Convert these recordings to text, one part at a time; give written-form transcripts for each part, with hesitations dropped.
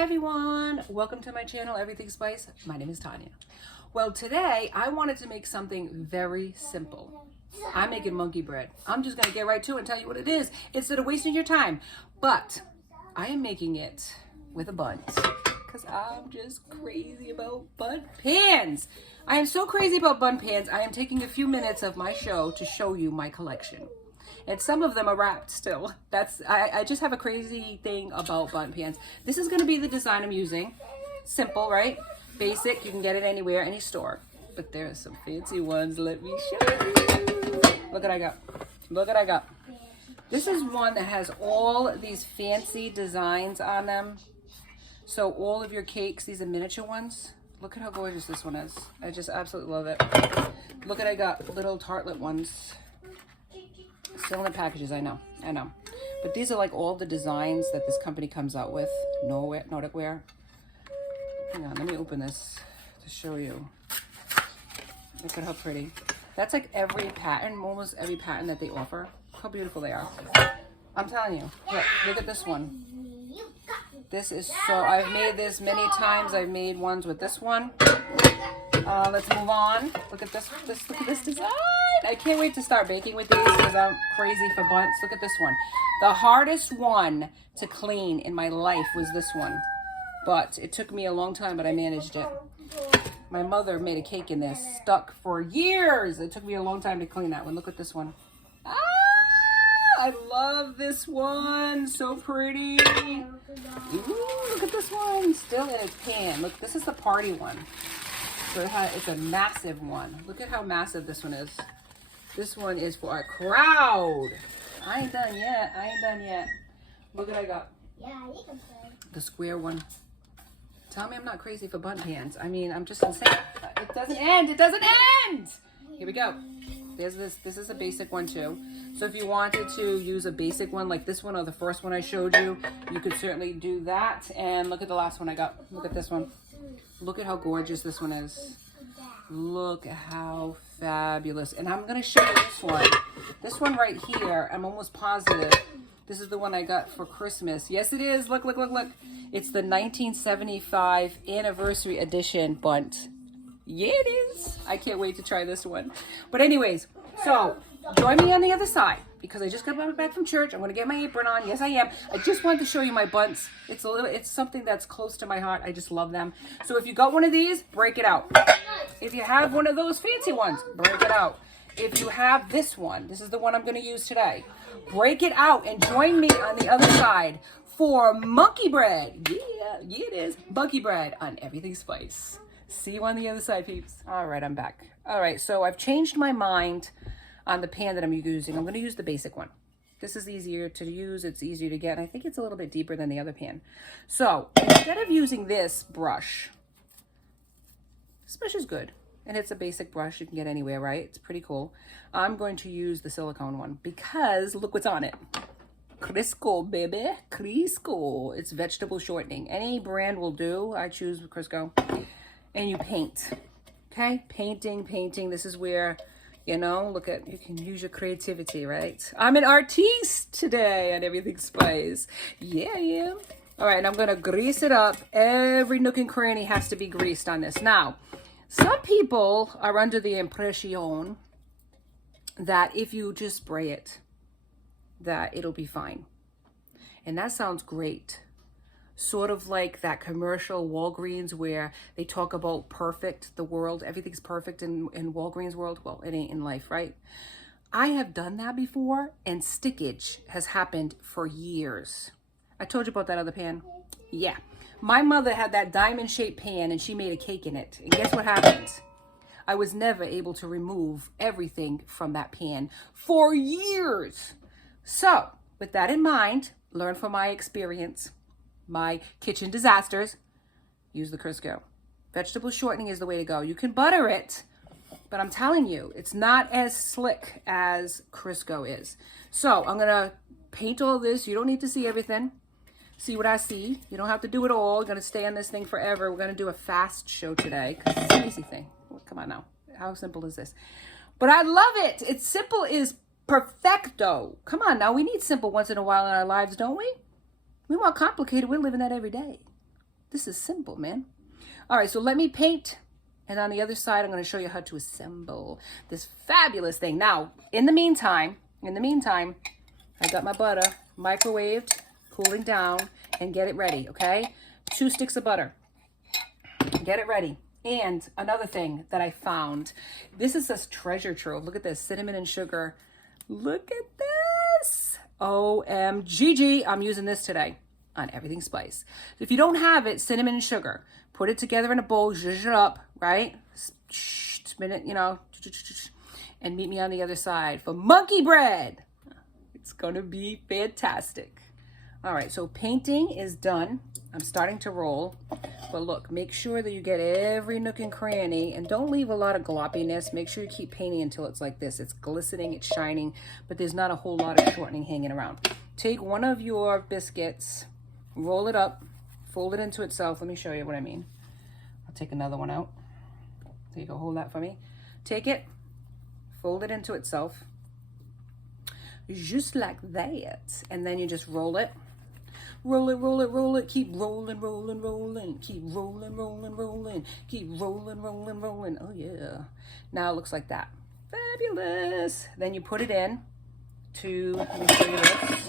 Hi everyone, welcome to my channel, Everything Spice. My name is Tanya. Well, today I wanted to make something very simple. I'm making monkey bread. I'm just gonna get right to it and tell you what it is instead of wasting your time. But I am making it with a bun because I'm just crazy about bun pans. I am so crazy about bun pans. I am taking a few minutes of my show to show you my collection. And some of them are wrapped still. I just have a crazy thing about bun pans. This is going to be the design I'm using. Simple, right? Basic. You can get it anywhere, any store. But there are some fancy ones. Let me show you. Look what I got. Look what I got. This is one that has all these fancy designs on them. So all of your cakes, these are miniature ones. Look at how gorgeous this one is. I just absolutely love it. Look at I got little tartlet ones. Still in the packages, I know. But these are like all the designs that this company comes out with. Nordic wear. Hang on, let me open this to show you. Look at how pretty. That's like every pattern, almost every pattern that they offer. How beautiful they are. I'm telling you. Look at this one. This is so, I've made this many times. I've made ones with this one. Let's move on. Look at this. Look at this design. I can't wait to start baking with these because I'm crazy for buns. Look at this one. The hardest one to clean in my life was this one. But it took me a long time, but I managed it. My mother made a cake in this. Stuck for years. It took me a long time to clean that one. Look at this one. Ah! I love this one. So pretty. Ooh, look at this one. Still in its pan. Look, this is the party one. So it's a massive one. Look at how massive this one is. This one is for a crowd. I ain't done yet. Look what I got. Yeah, you can play. The square one. Tell me I'm not crazy for bun pans. I mean, I'm just insane. It doesn't end. It doesn't end. Here we go. There's this. This is a basic one too. So if you wanted to use a basic one like this one or the first one I showed you, you could certainly do that. And look at the last one I got. Look at this one. Look at how gorgeous this one is. Look at how fabulous. And I'm going to show you this one. This one right here, I'm almost positive. This is the one I got for Christmas. Yes, it is. Look. It's the 1975 anniversary edition bunt. Yeah, it is. I can't wait to try this one. But anyways, so join me on the other side because I just got back from church. I'm going to get my apron on. Yes, I am. I just wanted to show you my bunts. It's something that's close to my heart. I just love them. So if you got one of these, break it out. If you have one of those fancy ones, break it out. If you have this one, this is the one I'm going to use today. Break it out and join me on the other side for monkey bread. Yeah, it is. Monkey bread on Everything Spice. See you on the other side, peeps. All right, I'm back. All right, so I've changed my mind on the pan that I'm using. I'm going to use the basic one. This is easier to use. It's easier to get. I think it's a little bit deeper than the other pan. So instead of using this brush is good. And it's a basic brush you can get anywhere, right? It's pretty cool. I'm going to use the silicone one because look what's on it. Crisco, baby. Crisco. It's vegetable shortening. Any brand will do. I choose Crisco. And you paint. Okay? Painting. This is where, you can use your creativity, right? I'm an artiste today on Everything Spice. Yeah, I am. All right, and I'm going to grease it up. Every nook and cranny has to be greased on this. Now, some people are under the impression that if you just spray it, that it'll be fine. And that sounds great. Sort of like that commercial Walgreens where they talk about perfect, the world, everything's perfect in Walgreens world. Well, it ain't in life, right? I have done that before and stickage has happened for years. I told you about that other pan. Yeah. My mother had that diamond shaped pan and she made a cake in it. And guess what happened? I was never able to remove everything from that pan for years. So with that in mind, learn from my experience, my kitchen disasters, use the Crisco. Vegetable shortening is the way to go. You can butter it, but I'm telling you, it's not as slick as Crisco is. So I'm gonna paint all this. You don't need to see everything. See what I see. You don't have to do it all. You're gonna stay on this thing forever. We're gonna do a fast show today because it's an easy thing. Well, come on now. How simple is this? But I love it. It's simple is perfecto. Come on now. We need simple once in a while in our lives, don't we? We want complicated. We're living that every day. This is simple, man. All right, so let me paint. And on the other side, I'm going to show you how to assemble this fabulous thing. Now, in the meantime, I got my butter microwaved, cooling down, and get it ready, okay? 2 sticks of butter. Get it ready. And another thing that I found, this is this treasure trove. Look at this, cinnamon and sugar. Look at this. OMGG, I'm using this today on Everything Spice. If you don't have it, cinnamon and sugar, put it together in a bowl, zhuzh it up, right? Spin it, you know, and meet me on the other side for monkey bread. It's gonna be fantastic. All right, so painting is done. I'm starting to roll, but look, make sure that you get every nook and cranny and don't leave a lot of gloppiness. Make sure you keep painting until it's like this. It's glistening, it's shining, but there's not a whole lot of shortening hanging around. Take one of your biscuits, roll it up, fold it into itself. Let me show you what I mean. I'll take another one out. There you go, hold that for me. Take it, fold it into itself, just like that. And then you just roll it. Roll it, roll it, roll it, keep rolling, rolling, rolling, keep rolling, rolling, rolling, keep rolling, rolling, rolling. Oh yeah. Now it looks like that. Fabulous. Then you put it in to, let me show you this.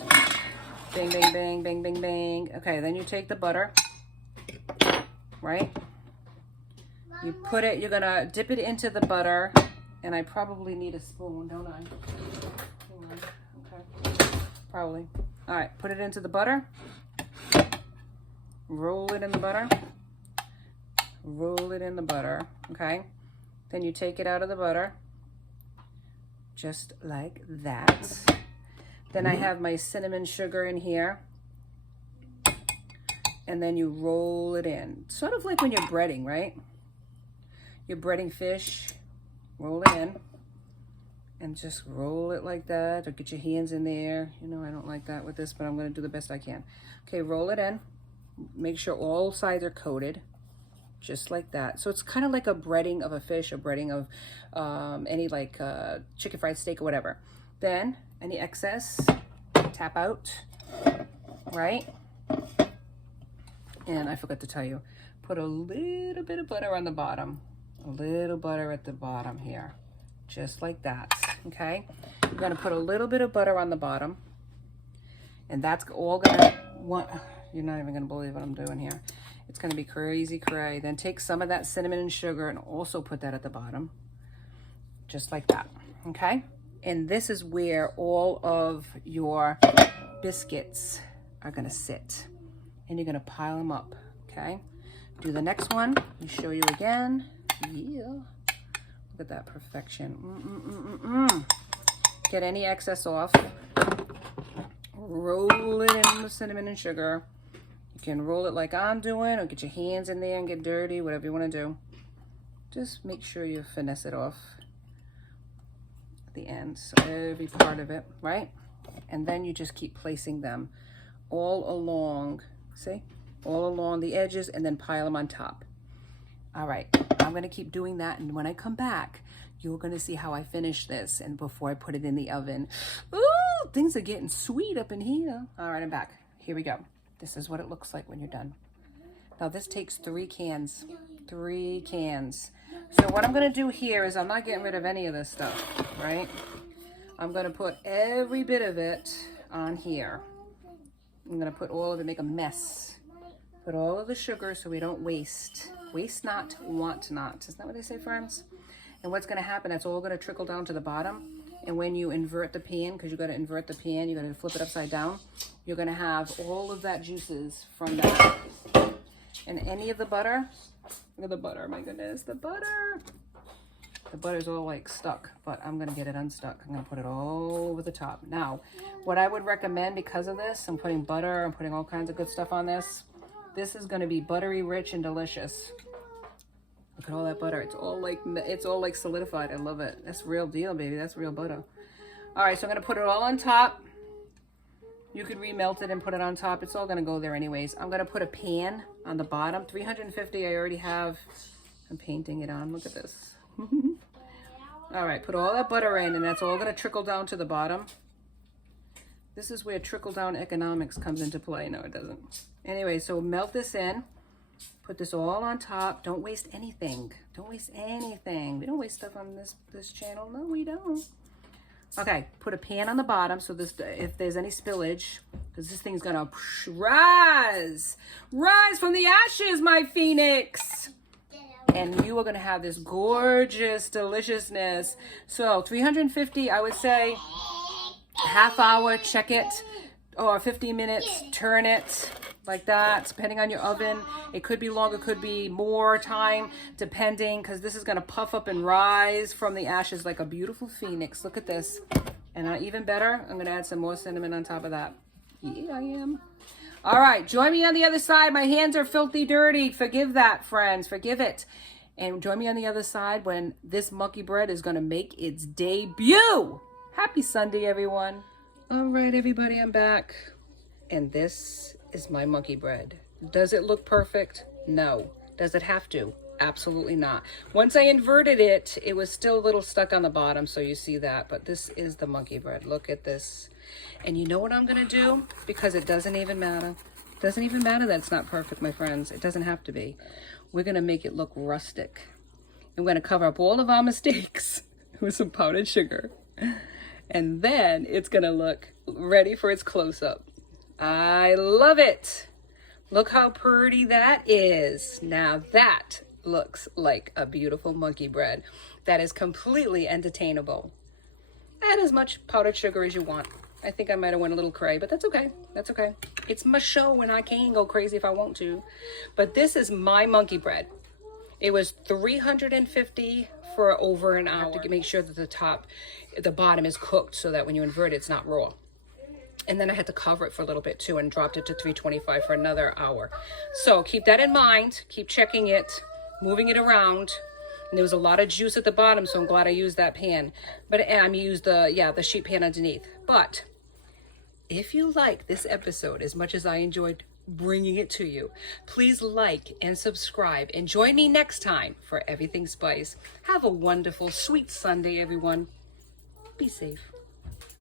Bang, bang, bang, bang, bang, bang. Okay, then you take the butter, right? You put it, you're gonna dip it into the butter, and I probably need a spoon, don't I? Hang on. Okay. Probably. All right, put it into the butter. Roll it in the butter. Roll it in the butter, okay? Then you take it out of the butter, just like that. Then I have my cinnamon sugar in here. And then you roll it in. Sort of like when you're breading, right? You're breading fish, roll it in. And just roll it like that, or get your hands in there. You know, I don't like that with this, but I'm gonna do the best I can. Okay, roll it in. Make sure all sides are coated, just like that. So it's kind of like a breading of a fish, a breading of any like chicken fried steak or whatever. Then any excess, tap out, right? And I forgot to tell you, put a little bit of butter on the bottom, a little butter at the bottom here, just like that, okay? You're gonna put a little bit of butter on the bottom, and that's all gonna want, you're not even gonna believe what I'm doing here. It's gonna be crazy cray. Then take some of that cinnamon and sugar and also put that at the bottom, just like that, okay? And this is where all of your biscuits are gonna sit. And you're gonna pile them up, okay? Do the next one, let me show you again. Yeah, look at that perfection. Get any excess off. Roll it in the cinnamon and sugar. You can roll it like I'm doing, or get your hands in there and get dirty, whatever you wanna do. Just make sure you finesse it off at the end, so every part of it, right? And then you just keep placing them all along, see? All along the edges, and then pile them on top. All right, I'm gonna keep doing that, and when I come back, you're gonna see how I finish this, and before I put it in the oven. Ooh, things are getting sweet up in here. All right, I'm back. Here we go. This is what it looks like when you're done. Now this takes 3 cans, 3 cans. So what I'm gonna do here is I'm not getting rid of any of this stuff, right? I'm gonna put every bit of it on here. I'm gonna put all of it, make a mess. Put all of the sugar so we don't waste. Waste not, want not. Isn't that what they say, friends? And what's gonna happen, that's all gonna trickle down to the bottom. And when you invert the pan, because you gotta invert the pan, you gotta flip it upside down, you're gonna have all of that juices from that. And any of the butter, look at the butter, my goodness, the butter. The butter's all like stuck, but I'm gonna get it unstuck. I'm gonna put it all over the top. Now, what I would recommend because of this, I'm putting butter, I'm putting all kinds of good stuff on this. This is gonna be buttery, rich, and delicious. Look at all that butter. It's all like solidified. I love it. That's real deal, baby. That's real butter. All right, so I'm gonna put it all on top. You could remelt it and put it on top. It's all gonna go there anyways. I'm gonna put a pan on the bottom. 350 I already have. I'm painting it on. Look at this. All right, put all that butter in, and that's all gonna trickle down to the bottom. This is where trickle down economics comes into play. No, it doesn't. Anyway, so melt this in. Put this all on top. Don't waste anything. Don't waste anything. We don't waste stuff on this channel. No, we don't. Okay, put a pan on the bottom so this, if there's any spillage, because this thing's gonna rise from the ashes, my phoenix. And you are gonna have this gorgeous deliciousness. So 350, I would say, half hour, check it, or 15 minutes, turn it like that, depending on your oven. It could be longer, could be more time, depending, because this is gonna puff up and rise from the ashes like a beautiful phoenix. Look at this. And even better, I'm gonna add some more cinnamon on top of that. Yeah, I am. All right, join me on the other side. My hands are filthy dirty. Forgive that, friends, forgive it. And join me on the other side when this monkey bread is gonna make its debut. Happy Sunday, everyone. All right, everybody, I'm back. And this is my monkey bread. Does it look perfect? No. Does it have to? Absolutely not. Once I inverted it, it was still a little stuck on the bottom, so you see that. But this is the monkey bread. Look at this. And you know what I'm gonna do? Because it doesn't even matter. It doesn't even matter that it's not perfect, my friends. It doesn't have to be. We're gonna make it look rustic. And we're gonna cover up all of our mistakes with some powdered sugar. And then it's gonna look ready for its close-up. I love it. Look how pretty that is. Now that looks like a beautiful monkey bread that is completely entertainable. Add as much powdered sugar as you want. I think I might have went a little cray, but that's okay. That's okay. It's my show and I can go crazy if I want to. But this is my monkey bread. It was 350 for over an hour to make sure that the bottom is cooked so that when you invert it, it's not raw. And then I had to cover it for a little bit too and dropped it to 325 for another hour. So keep that in mind. Keep checking it, moving it around. And there was a lot of juice at the bottom, so I'm glad I used that pan. But I used the sheet pan underneath. But if you like this episode as much as I enjoyed bringing it to you, please like and subscribe and join me next time for Everything Spice. Have a wonderful, sweet Sunday, everyone. Be safe.